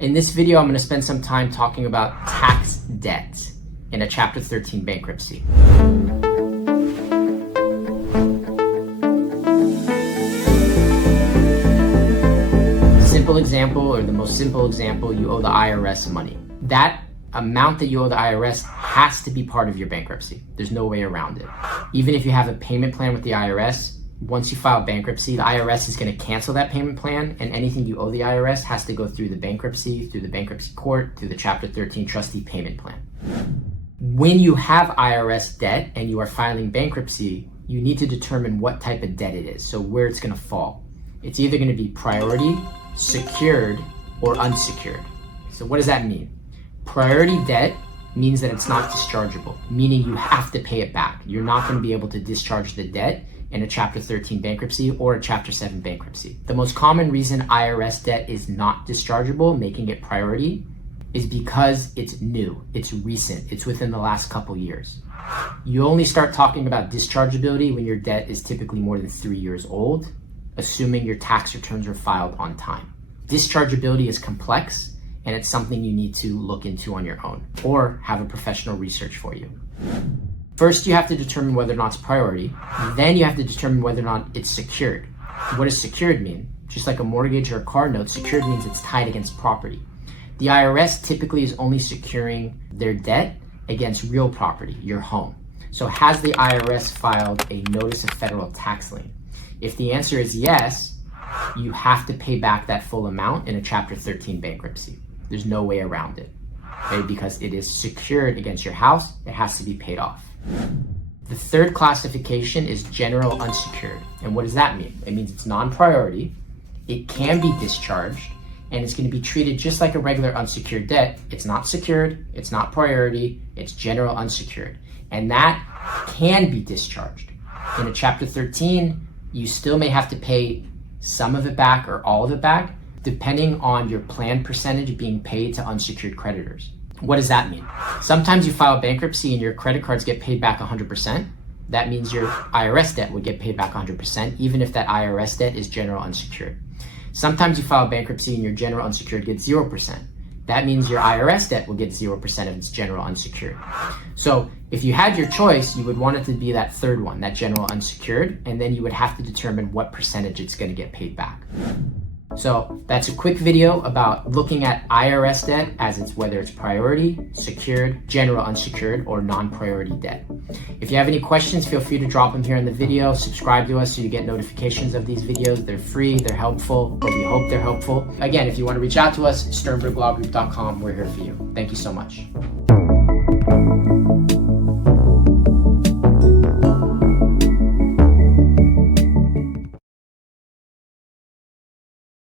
In this video, I'm going to spend some time talking about tax debt in a Chapter 13 bankruptcy. Simple example, or the most simple example, you owe the IRS money. That amount that you owe the IRS has to be part of your bankruptcy. There's no way around it. Even if you have a payment plan with the IRS, once you file bankruptcy, the IRS is going to cancel that payment plan, and anything you owe the IRS has to go through the bankruptcy court, through the Chapter 13 trustee payment plan. When you have IRS debt and you are filing bankruptcy, you need to determine what type of debt it is, so where it's going to fall. It's either going to be priority, secured, or unsecured. So what does that mean? Priority debt means that it's not dischargeable, meaning you have to pay it back. You're not going to be able to discharge the debt in a Chapter 13 bankruptcy or a Chapter 7 bankruptcy. The most common reason IRS debt is not dischargeable, making it priority, is because it's new, it's recent, it's within the last couple years. You only start talking about dischargeability when your debt is typically more than 3 years old, assuming your tax returns are filed on time. Dischargeability is complex, and it's something you need to look into on your own or have a professional research for you. First, you have to determine whether or not it's priority. Then you have to determine whether or not it's secured. What does secured mean? Just like a mortgage or a car note, secured means it's tied against property. The IRS typically is only securing their debt against real property, your home. So has the IRS filed a notice of federal tax lien? If the answer is yes, you have to pay back that full amount in a Chapter 13 bankruptcy. There's no way around it, okay? Because it is secured against your house, it has to be paid off. The third classification is general unsecured. And what does that mean? It means it's non-priority, it can be discharged, and it's going to be treated just like a regular unsecured debt. It's not secured, it's not priority, it's general unsecured. And that can be discharged. In a Chapter 13, you still may have to pay some of it back or all of it back, depending on your planned percentage being paid to unsecured creditors. What does that mean? Sometimes you file bankruptcy and your credit cards get paid back 100%. That means your IRS debt would get paid back 100%, even if that IRS debt is general unsecured. Sometimes you file bankruptcy and your general unsecured gets 0%. That means your IRS debt will get 0% of its general unsecured. So if you had your choice, you would want it to be that third one, that general unsecured, and then you would have to determine what percentage it's going to get paid back. So that's a quick video about looking at IRS debt as whether it's priority, secured, general unsecured, or non-priority debt. If you have any questions, feel free to drop them here in the video. Subscribe to us so you get notifications of these videos. They're free, they're helpful, or we hope they're helpful. Again, if you want to reach out to us, sternberglawgroup.com, we're here for you. Thank you so much.